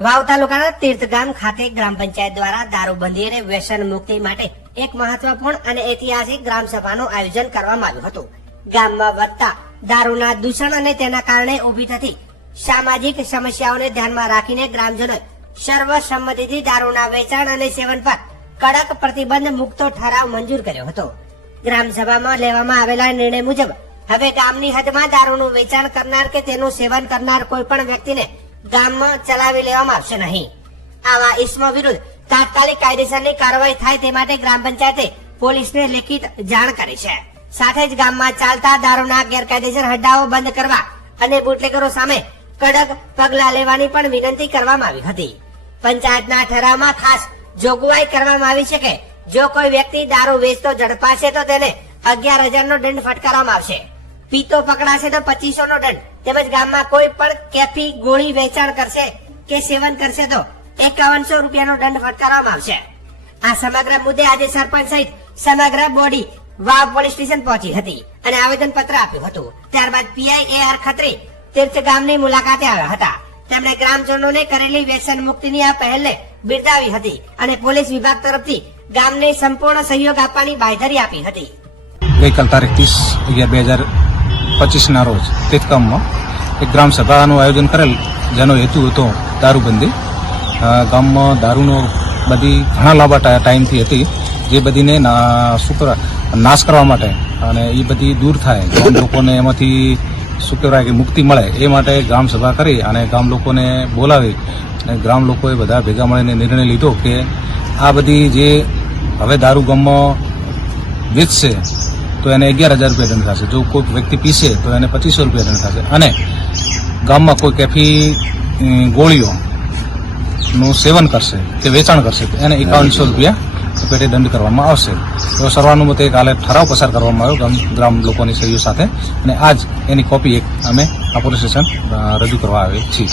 વાવ તાલુકાના તીર્થગામ ખાતે ગ્રામ પંચાયત દ્વારા દારૂબંધી અને વ્યસન મુક્તિ માટે એક મહત્વપૂર્ણ અને ઐતિહાસિક ગ્રામ સભાનું આયોજન કરવામાં આવ્યું હતું. ગામમાં વધતા દારૂના દૂષણ અને તેના કારણે ઉભી થતી સામાજિક સમસ્યાઓને ધ્યાનમાં રાખીને ગ્રામજનોએ સર્વસંમતિથી દારૂના વેચાણ અને સેવન પર કડક પ્રતિબંધ મૂકતો ઠરાવ મંજૂર કર્યો હતો. ગ્રામસભામાં લેવામાં આવેલા નિર્ણય મુજબ હવે ગામની હદમાં દારૂનું વેચાણ કરનાર કે તેનું સેવન કરનાર કોઈ પણ વ્યક્તિને ગામમાં ચલાવી લેવામાં આવશે નહીં. આવા ઇસમો વિરુદ્ધ તાત્કાલિક કાયદેસરની કાર્યવાહી થાય તે માટે ગ્રામ પંચાયતે પોલીસને લેખિત જાણ કરી છે. સાથે જ ગામમાં ચાલતા દારૂના ગેરકાયદેસર અડ્ડાઓ બંધ કરવા અને બુટલેગરો સામે કડક પગલાં લેવાની પણ વિનંતી કરવામાં આવી હતી. પંચાયતના ઠરાવમાં ખાસ જોગવાઈ કરવામાં આવી છે કે જો કોઈ વ્યક્તિ દારૂ વેચતો ઝડપાશે તો તેને 11,000 નો દંડ ફટકારવામાં આવશે. પીતો પકડાશે તો 2500 નો દંડ, તેમજ ગામમાં કોઈ પણ કેફી ગોળી વેચાણ કરશે કે સેવન કરશે તો 5100 રૂપિયાનો દંડ ફટકારવામાં આવશે. આ સમગ્ર મુદ્દે આજે સરપંચ સહિત સમગ્ર બોડી વાવ પોલીસ સ્ટેશન પહોંચી હતી અને આવેદન પત્ર આપ્યું હતું. ત્યારબાદ પીઆઈ AR ખત્રી તીર્થગામની મુલાકાતે આવ્યા હતા. તેમણે ગ્રામજનોને કરેલી વ્યસન મુક્તિની આ પહેલને બિરદાવી હતી અને પોલીસ વિભાગ તરફથી ગામને સંપૂર્ણ સહયોગ આપવાની બાંયધરી આપી હતી. ગઈકાલ તારીખ 30/11/2025 રોજ તીર્થગામમાં એક ગ્રામ સભાનું આયોજન કરેલ, જેનો હેતુ હતો દારૂબંધી. ગામમાં દારૂનો બધી ઘણા લાંબા ટાઈમથી હતી, જે બધીને નાશ કરવા માટે અને એ બધી દૂર થાય, ગામ લોકોને એમાંથી શું કહેવાય કે મુક્તિ મળે એ માટે ગ્રામ સભા કરી અને ગામ લોકોને બોલાવી અને ગ્રામ લોકોએ બધા ભેગા મળીને નિર્ણય લીધો કે આ બધી જે હવે દારૂ ગામમાં વેચશે તો એને 11,000 રૂપિયા દંડ થશે, જો કોઈ વ્યક્તિ પીશે તો એને 2500 રૂપિયા દંડ થશે અને ગામમાં કોઈ કેફી ગોળીઓનું સેવન કરશે કે વેચાણ કરશે તો એને 5100 રૂપિયા પેટે દંડ કરવામાં આવશે. તો સર્વાનુમતે કાલે ઠરાવ પસાર કરવામાં આવ્યો ગ્રામ લોકોની સહયોગ સાથે અને આજ એની કોપી એક અમે આ પોલીસ સ્ટેશન રજૂ કરવા આવીએ છીએ.